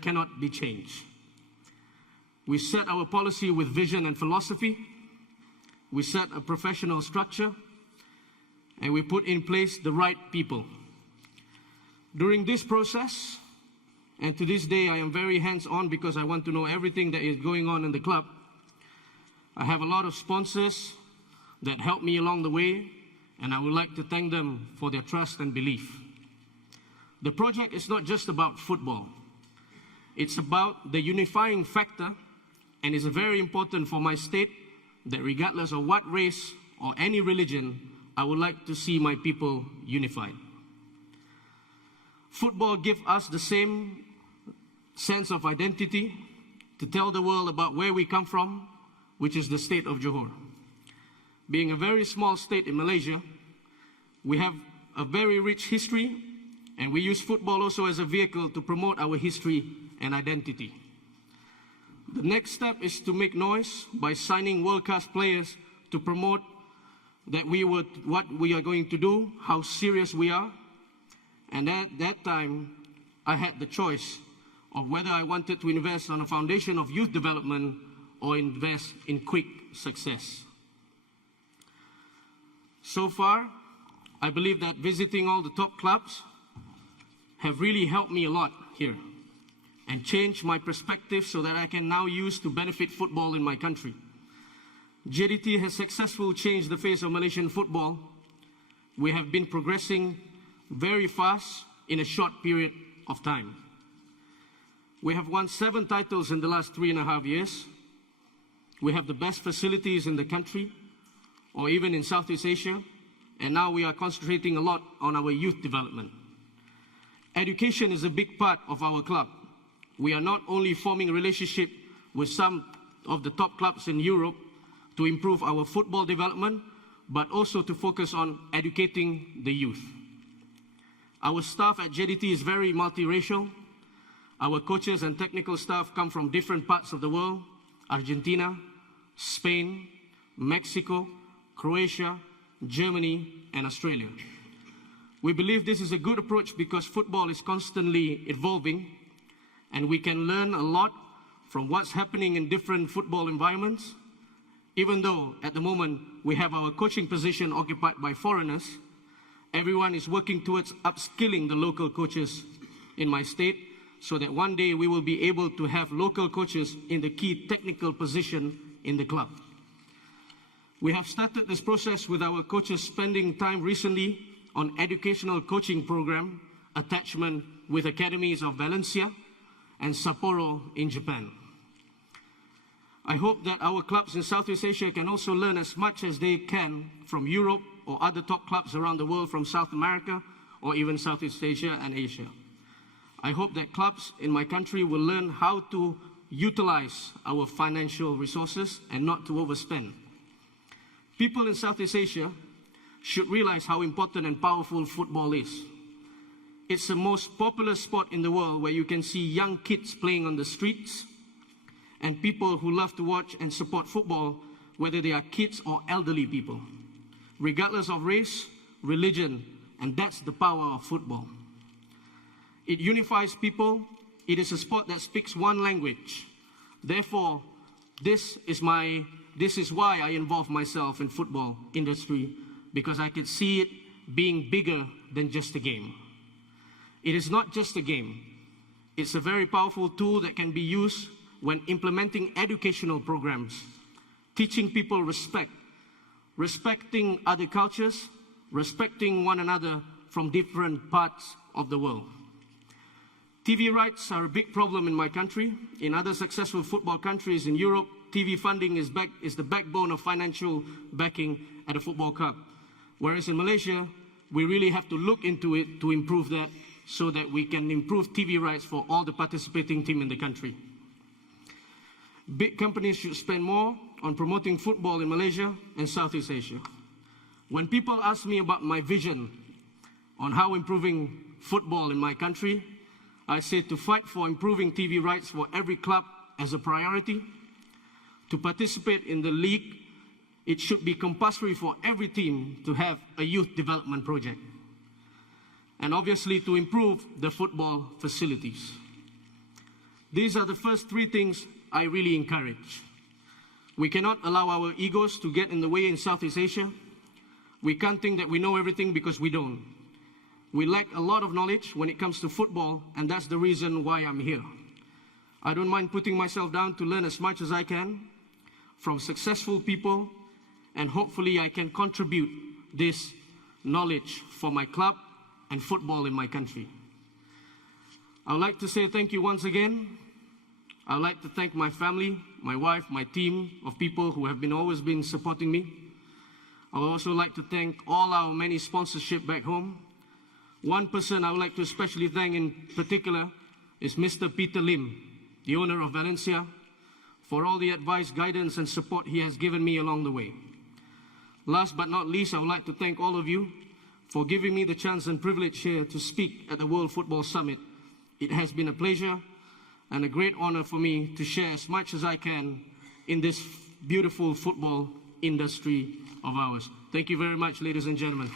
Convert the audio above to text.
that cannot be changed. We set our policy with vision and philosophy. We set a professional structure, and we put in place the right people. During this process, and to this day I am very hands-on because I want to know everything that is going on in the club. I have a lot of sponsors that help me along the way, and I would like to thank them for their trust and belief. The project is not just about football. It's about the unifying factor, and it's very important for my state that regardless of what race or any religion, I would like to see my people unified. Football gives us the same sense of identity to tell the world about where we come from, which is the state of Johor. Being a very small state in Malaysia, we have a very rich history, and we use football also as a vehicle to promote our history and identity. The next step is to make noise by signing world-class players to promote that what we are going to do, how serious we are. And at that time, I had the choice of whether I wanted to invest on a foundation of youth development or invest in quick success. So far, I believe that visiting all the top clubs have really helped me a lot here and changed my perspective so that I can now use to benefit football in my country. JDT has successfully changed the face of Malaysian football. We have been progressing very fast in a short period of time. We have won 7 titles in the last 3.5 years. We have the best facilities in the country, or even in Southeast Asia, and now we are concentrating a lot on our youth development. Education is a big part of our club. We are not only forming a relationship with some of the top clubs in Europe to improve our football development, but also to focus on educating the youth. Our staff at JDT is very multiracial. Our coaches and technical staff come from different parts of the world: Argentina, Spain, Mexico, Croatia, Germany, and Australia. We believe this is a good approach because football is constantly evolving, and we can learn a lot from what's happening in different football environments. Even though at the moment we have our coaching position occupied by foreigners, everyone is working towards upskilling the local coaches in my state so that one day we will be able to have local coaches in the key technical position in the club. We have started this process with our coaches spending time recently on educational coaching program attachment with academies of Valencia and Sapporo in Japan. I hope that our clubs in Southeast Asia can also learn as much as they can from Europe or other top clubs around the world from South America or even Southeast Asia and Asia. I hope that clubs in my country will learn how to utilize our financial resources and not to overspend. People in Southeast Asia should realize how important and powerful football is. It's the most popular sport in the world where you can see young kids playing on the streets and people who love to watch and support football, whether they are kids or elderly people, regardless of race, religion, and that's the power of football. It unifies people. It is a sport that speaks one language. Therefore, this is why I involve myself in football industry, because I can see it being bigger than just a game. It is not just a game. It's a very powerful tool that can be used when implementing educational programs, teaching people respect, respecting other cultures, respecting one another from different parts of the world. TV rights are a big problem in my country. In other successful football countries in Europe, TV funding is the backbone of financial backing at a football club. Whereas in Malaysia, we really have to look into it to improve that so that we can improve TV rights for all the participating teams in the country. Big companies should spend more on promoting football in Malaysia and Southeast Asia. When people ask me about my vision on how improving football in my country, I say to fight for improving TV rights for every club as a priority. To participate in the league, it should be compulsory for every team to have a youth development project. And obviously to improve the football facilities. These are the first three things I really encourage. We cannot allow our egos to get in the way in Southeast Asia. We can't think that we know everything because we don't. We lack a lot of knowledge when it comes to football, and that's the reason why I'm here. I don't mind putting myself down to learn as much as I can from successful people, and hopefully I can contribute this knowledge for my club and football in my country. I would like to say thank you once again. I would like to thank my family, my wife, my team of people who have always been supporting me. I would also like to thank all our many sponsorship back home. One person I would like to especially thank in particular is Mr. Peter Lim, the owner of Valencia, for all the advice, guidance, and support he has given me along the way. Last but not least, I would like to thank all of you for giving me the chance and privilege here to speak at the World Football Summit. It has been a pleasure and a great honor for me to share as much as I can in this beautiful football industry of ours. Thank you very much, ladies and gentlemen.